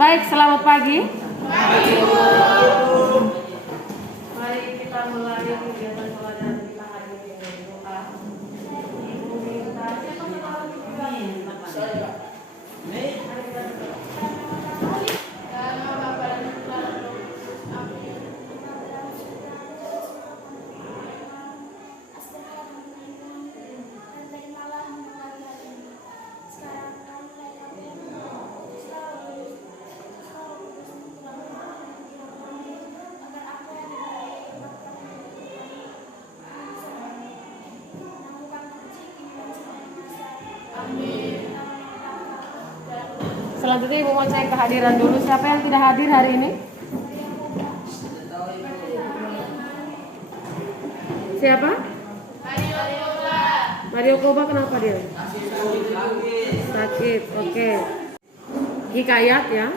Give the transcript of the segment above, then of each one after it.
Baik, selamat pagi. Mari kita mulai kegiatan pelajaran kita hari ini dengan doa. Ibu minta siapa ketawa kita? Selanjutnya Ibu mau cek kehadiran dulu. Siapa yang tidak hadir hari ini? Siapa? Mario Koba, kenapa dia? Sakit, oke. Hikayat ya.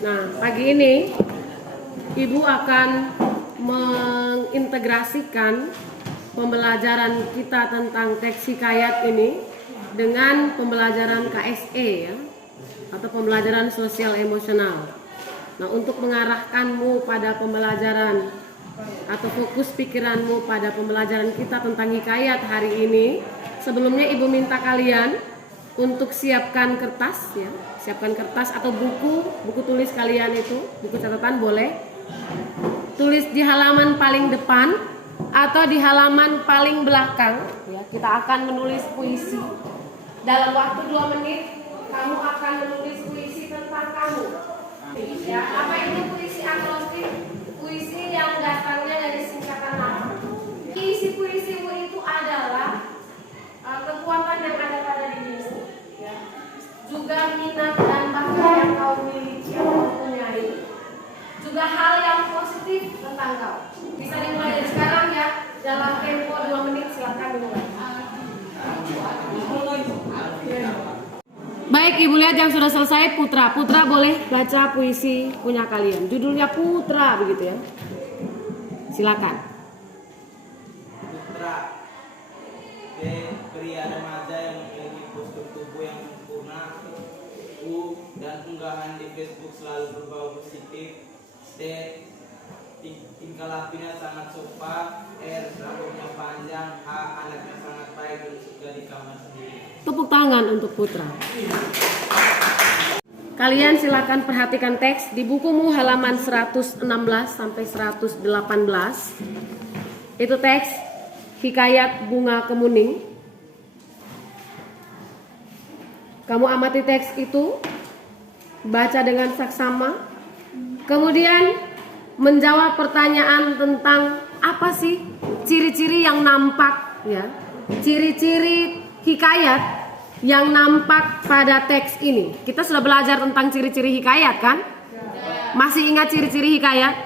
Nah, pagi ini Ibu akan mengintegrasikan pembelajaran kita tentang teks hikayat ini dengan pembelajaran KSE ya, atau pembelajaran sosial emosional. Nah, untuk mengarahkanmu pada pembelajaran atau fokus pikiranmu pada pembelajaran kita tentang hikayat hari ini, sebelumnya Ibu minta kalian untuk siapkan kertas ya, siapkan kertas atau buku tulis kalian itu, buku catatan boleh. Tulis di halaman paling depan atau di halaman paling belakang ya. Kita akan menulis puisi. Dalam waktu 2 menit kamu akan menulis puisi tentang kamu. Ya, apa itu puisi akrostik? Puisi yang datangnya dari singkatan nama. Isi puisimu itu adalah kekuatan yang ada pada dirimu, ya. Juga minat dan bakat yang kau miliki, yang kau punyai. Juga hal yang positif tentang kau. Bisa dimulai dari sekarang ya. Dalam tempo 2 menit silakan dimulai. Baik, Ibu lihat yang sudah selesai. Putra boleh baca puisi punya kalian. Judulnya Putra begitu ya. Silakan. Putra, pria remaja yang memiliki postur tubuh yang sempurna. Dan unggahan di Facebook selalu berbau positif. Tingkah lakunya sangat sopan. Rambutnya panjang. Anaknya sangat baik dan suka di kamar sendiri. Tepuk tangan untuk Putra. Kalian silakan perhatikan teks di bukumu halaman 116 sampai 118. Itu teks hikayat Bunga Kemuning. Kamu amati teks itu, baca dengan saksama, kemudian menjawab pertanyaan tentang apa sih ciri-ciri yang nampak ya, ciri-ciri hikayat yang nampak pada teks ini. Kita sudah belajar tentang ciri-ciri hikayat kan? Masih ingat ciri-ciri hikayat?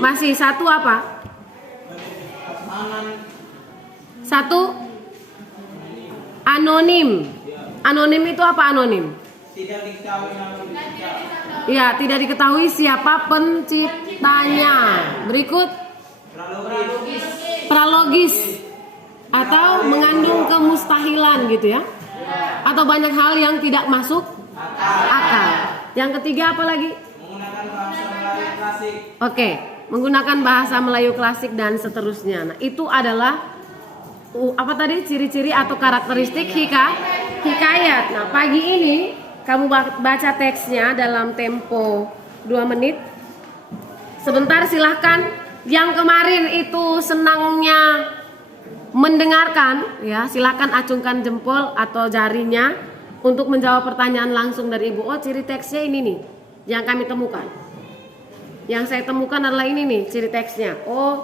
Masih. Satu apa? Satu, anonim. Anonim itu apa anonim? Tidak diketahui nama pencipta. Ya, tidak diketahui siapa penciptanya. Berikut, pralogis. Atau mengandung kemustahilan gitu ya. Atau banyak hal yang tidak masuk akal. Yang ketiga apa lagi? Menggunakan bahasa Melayu klasik. Oke, menggunakan bahasa Melayu klasik dan seterusnya. Nah, itu adalah apa tadi ciri-ciri atau karakteristik hikayat. Nah, pagi ini kamu baca teksnya dalam tempo 2 menit. Sebentar silahkan. Yang kemarin itu senangnya mendengarkan ya, silakan acungkan jempol atau jarinya untuk menjawab pertanyaan langsung dari Ibu. Oh, ciri teksnya ini nih yang kami temukan. Yang saya temukan adalah ini nih ciri teksnya. Oh,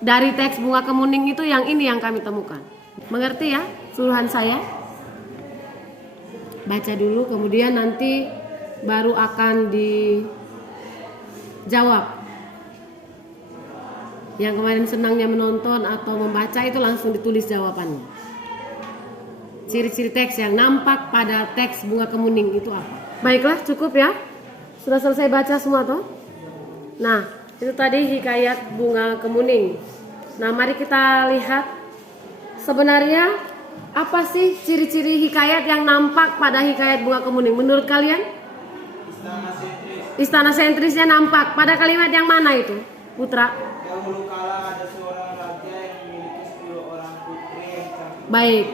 dari teks Bunga Kemuning itu yang ini yang kami temukan. Mengerti ya suruhan saya? Baca dulu kemudian nanti baru akan dijawab. Yang kemarin senangnya menonton atau membaca itu langsung ditulis jawabannya. Ciri-ciri teks yang nampak pada teks Bunga Kemuning itu apa? Baiklah, cukup ya. Sudah selesai baca semua toh? Nah, itu tadi hikayat Bunga Kemuning. Nah, mari kita lihat sebenarnya Apa sih ciri-ciri hikayat yang nampak pada hikayat Bunga Kemuning menurut kalian? Istana sentris. Istana sentrisnya nampak pada kalimat yang mana itu, Putra? Dahulu kala ada seorang raja yang memiliki 10 orang putri yang cantik. Baik,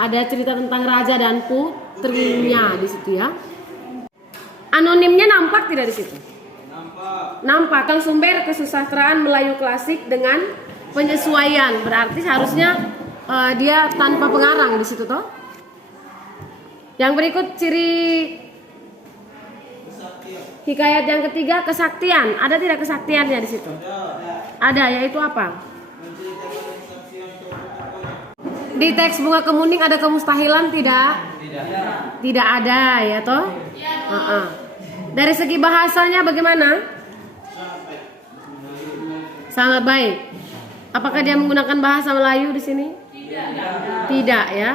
ada cerita tentang raja dan putrinya di situ ya. Anonimnya nampak tidak di situ? Nampak. Nampak. Sumber kesusastraan Melayu klasik dengan penyesuaian, berarti harusnya dia tanpa pengarang di situ toh. Yang berikut ciri hikayat yang ketiga, kesaktian. Ada tidak kesaktiannya di situ? Ada, yaitu apa? Menceritakan kesaksian tokoh-tokohnya. Di teks Bunga Kemuning ada kemustahilan tidak? Tidak. Tidak ada ya toh? Dari segi bahasanya bagaimana? Sangat baik. Apakah dia menggunakan bahasa Melayu di sini? Tidak ya.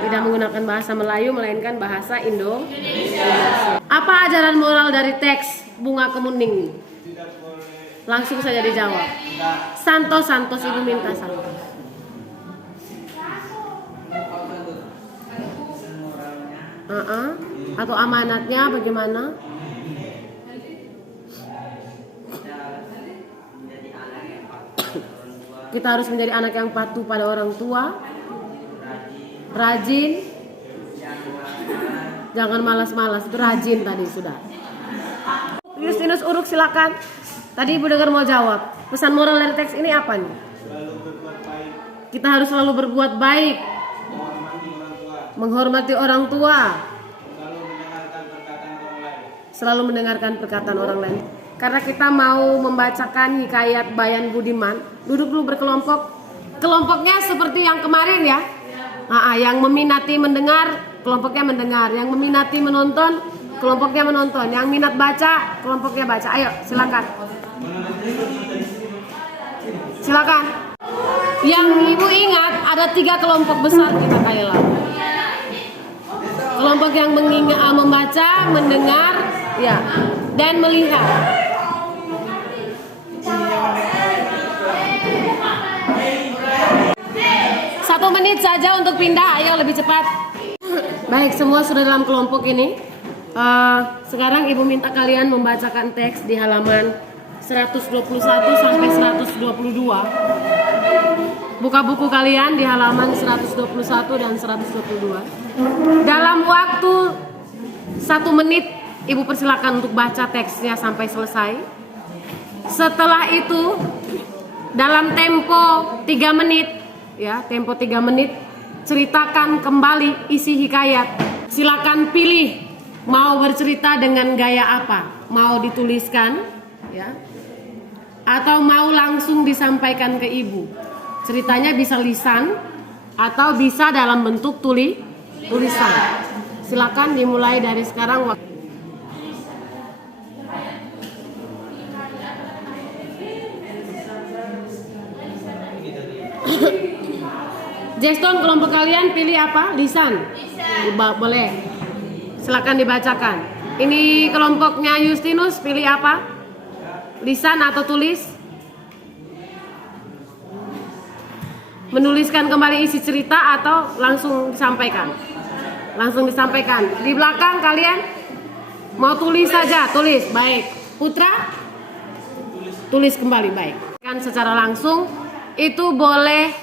Tidak menggunakan bahasa Melayu melainkan bahasa Indonesia. Apa ajaran moral dari teks Bunga Kemuning? Langsung saja dijawab. Santos Ibu minta santos. Atau amanatnya bagaimana? Kita harus menjadi anak yang patuh pada orang tua, rajin, jangan malas-malas. Itu rajin tadi sudah. Justinus Uruk silakan. Tadi Ibu dengar mau jawab. Pesan moral dari teks ini apa nih? Selalu berbuat baik. Kita harus selalu berbuat baik, Menghormati orang tua. menghormati orang tua, selalu mendengarkan perkataan orang lain. Karena kita mau membacakan hikayat Bayan Budiman, duduk dulu berkelompok. Kelompoknya seperti yang kemarin ya. Yang meminati mendengar, kelompoknya mendengar. Yang meminati menonton, kelompoknya menonton. Yang minat baca, kelompoknya baca. Ayo, silakan. Silakan. Yang Ibu ingat ada 3 kelompok besar kita kali lalu. Kelompok yang membaca, mendengar, ya, dan melihat. 1 menit saja untuk pindah, ayo lebih cepat. Baik, semua sudah dalam kelompok ini. Sekarang Ibu minta kalian membacakan teks di halaman 121 sampai 122. Buka buku kalian di halaman 121 dan 122. Dalam waktu 1 menit Ibu persilakan untuk baca teksnya sampai selesai. Setelah itu dalam tempo 3 menit ya, tempo 3 menit ceritakan kembali isi hikayat. Silakan pilih mau bercerita dengan gaya apa, mau dituliskan ya, atau mau langsung disampaikan ke Ibu. Ceritanya bisa lisan atau bisa dalam bentuk tulisan. Silakan dimulai dari sekarang. Jackson, kelompok kalian pilih apa? Lisan? Boleh. Silakan dibacakan. Ini kelompoknya Justinus pilih apa? Lisan atau tulis? Menuliskan kembali isi cerita atau langsung disampaikan? Langsung disampaikan. Di belakang kalian mau tulis saja? Tulis. Baik. Putra? Tulis kembali. Baik. Kan secara langsung itu boleh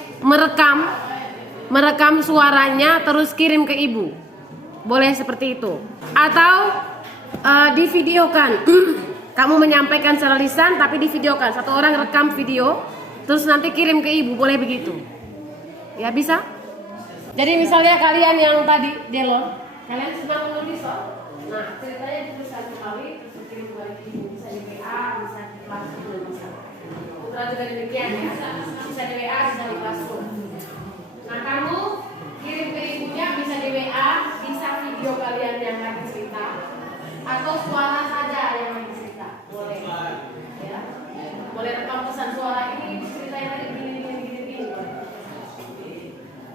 merekam suaranya terus kirim ke Ibu. Boleh seperti itu. Atau divideokan. Kamu menyampaikan secara lisan tapi divideokan. 1 orang rekam video terus nanti kirim ke Ibu. Boleh begitu? Ya bisa? Jadi misalnya kalian yang tadi Delon, kalian sedang menulis nah ceritanya dituliskan kembali terus kirim kembali ke Ibu. Bisa di WA, bisa di Classroom, bisa. Putra juga demikian ya. Bisa di WA, bisa di Classroom. Nah kamu kirim ke Ibunya, bisa di WA, bisa video kalian yang lagi cerita, atau suara saja yang lagi cerita, boleh. Ya, boleh rekam pesan suara ini cerita yang tadi gini.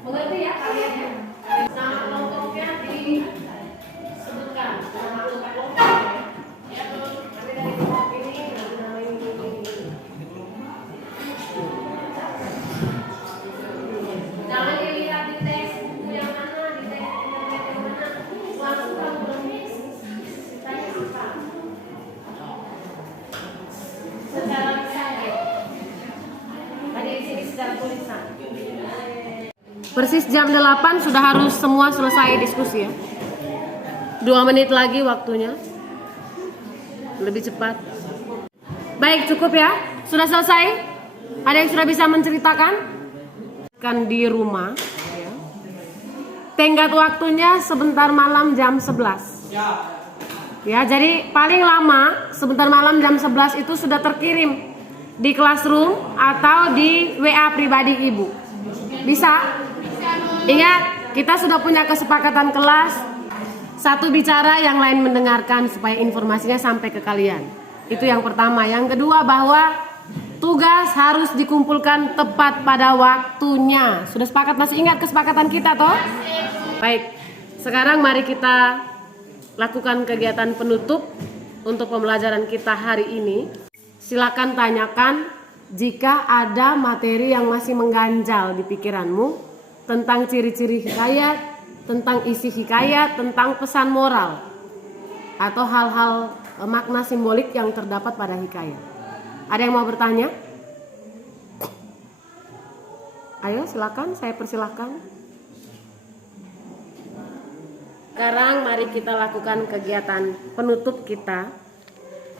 Mengerti ya kalian ya? Nama kelompoknya disebutkan, nama kelompok ya. Nanti dari kelompok ini, nanti nama ini. Jangan dilihat di teks Persis jam 8 sudah harus semua selesai diskusi ya. 2 menit lagi waktunya. Lebih cepat. Baik, cukup ya. Sudah selesai? Ada yang sudah bisa menceritakan? Kan di rumah ya. Tenggat waktunya sebentar malam jam 11. Ya, jadi paling lama sebentar malam jam 11 itu sudah terkirim di classroom atau di WA pribadi ibu. Bisa? Ingat, kita sudah punya kesepakatan kelas. Satu bicara, yang lain mendengarkan supaya informasinya sampai ke kalian. Itu yang pertama. Yang kedua, bahwa tugas harus dikumpulkan tepat pada waktunya. Sudah sepakat? Masih ingat kesepakatan kita toh? Baik, sekarang mari kita lakukan kegiatan penutup untuk pembelajaran kita hari ini. Silakan tanyakan jika ada materi yang masih mengganjal di pikiranmu tentang ciri-ciri hikayat, tentang isi hikayat, tentang pesan moral atau hal-hal makna simbolik yang terdapat pada hikayat. Ada yang mau bertanya? Ayo silakan, saya persilahkan. Sekarang mari kita lakukan kegiatan penutup kita.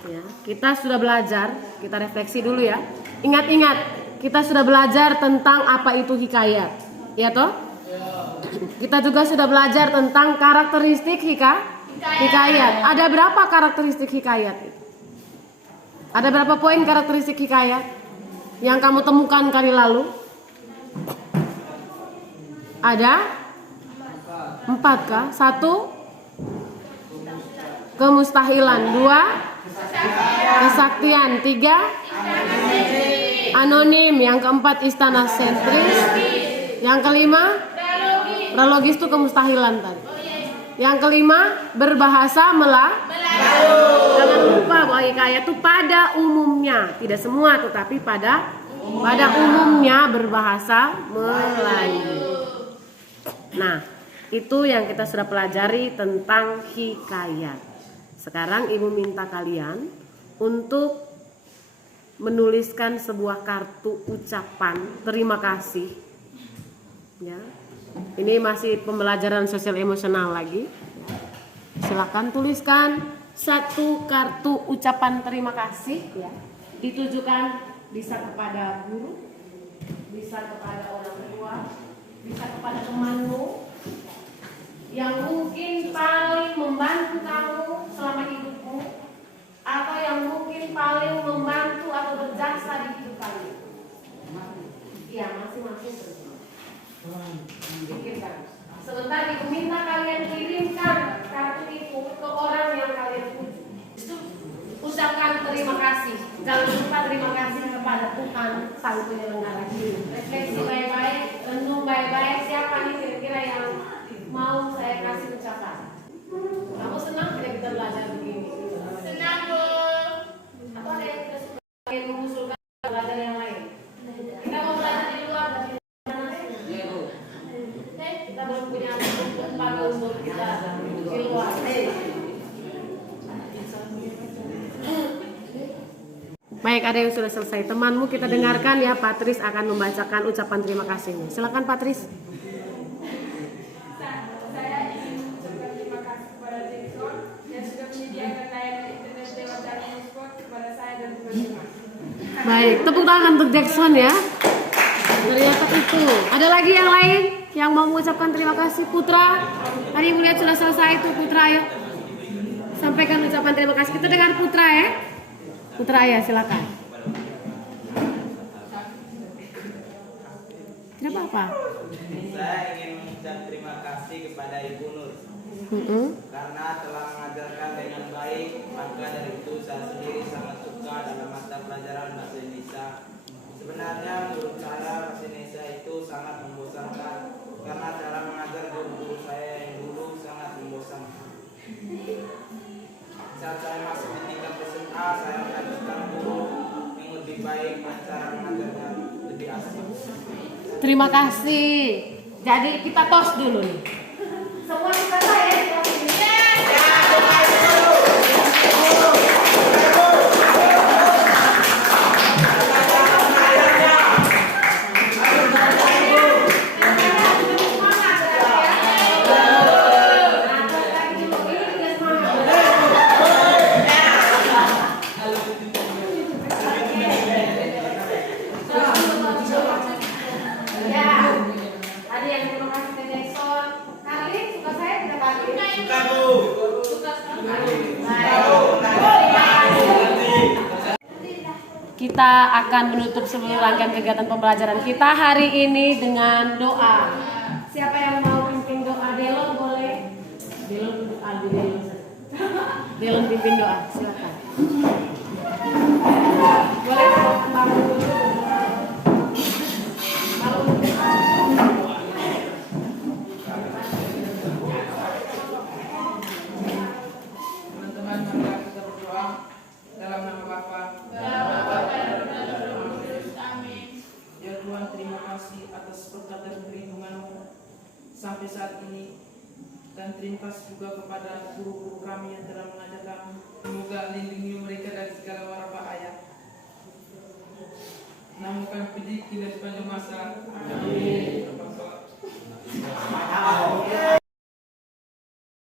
Ya, kita sudah belajar, kita refleksi dulu ya. Ingat-ingat, kita sudah belajar tentang apa itu hikayat. Ya toh? Kita juga sudah belajar tentang karakteristik hikayat. Ada berapa karakteristik hikayat? Ada berapa poin karakteristik hikayat yang kamu temukan kali lalu? Ada 4 kah? 1, kemustahilan. 2, kesaktian. 3, anonim. Yang keempat, istana sentris. Yang kelima, prologis itu kemustahilan tadi. Yang kelima, berbahasa Melayu. Jangan lupa bahwa hikayat itu pada umumnya, tidak semua tetapi pada umumnya berbahasa Melayu. Nah, itu yang kita sudah pelajari tentang hikayat. Sekarang ibu minta kalian untuk menuliskan sebuah kartu ucapan terima kasih. Ya, ini masih pembelajaran sosial emosional lagi. Silakan tuliskan 1 kartu ucapan terima kasih. Ya, ditujukan bisa kepada guru, bisa kepada orang tua, bisa kepada temanmu yang mungkin paling membantu kamu selama hidupmu, atau yang mungkin paling membantu atau berjasa di hidup kamu. Iya, masing-masing. Pikirkan. Sebentar ibu minta kalian kirimkan kartu itu ke orang yang kalian tuju. Ucapkan terima kasih. Jangan lupa terima kasih kepada Tuhan Sang Penyelenggara hidup. Refleksi baik-baik, renung baik-baik. Siapa nih kira-kira yang mau saya kasih ucapan? Kamu senang tidak kita belajar begini? Senang Bu. Atau ada yang tidak suka yang mengusulkan belajar yang lain? Kita mau belajar di luar. Kita belum punya tempat untuk kita di luar. Baik, ada yang sudah selesai. Temanmu kita dengarkan ya, Patris akan membacakan ucapan terima kasihnya. Silakan Patris. Saya ingin mengucapkan terima kasih kepada Jackson yang sudah menyediakan layanan internet lewat jaringan sport kepada saya dan teman-teman. Baik, tepuk tangan untuk Jackson ya. Ternyata itu. Ada lagi yang lain yang mau mengucapkan terima kasih? Putra, tadi ibu lihat sudah selesai itu. Putra, ayo sampaikan ucapan terima kasih. Kita dengar Putra ya. Putra ya, silakan. Tidak apa-apa. Saya ingin mengucap terima kasih kepada Ibu Nur karena telah mengajarkan dengan baik. Maka dari itu saya sendiri sangat suka dalam mata pelajaran bahasa Indonesia. Sebenarnya menurut saya bahasa Indonesia itu sangat membosankan karena cara mengajar guru saya yang dulu sangat membosankan. Saat saya masih di tingkat SMA, saya mendapatkan guru yang lebih baik dan cara mengajarnya lebih asik. Terima kasih. Jadi kita tos dulu nih. Semua kita saya. Kita akan menutup seluruh rangkaian kegiatan pembelajaran kita hari ini dengan doa. Siapa yang mau pimpin doa? Delon boleh. Delon duduk Aldi Delon saja. Delon pimpin doa, silakan. Boleh bangun dulu. Teman-teman, mari kita berdoa dalam nama Bapa. Ya Tuhan, terima kasih atas perkataan perlindungan-Mu sampai saat ini, dan terima kasih juga kepada guru-guru kami yang telah mengajar kami. Semoga lindungi mereka dari segala mara bahaya. Namun kami pedih dari sepanjang masa. Amin.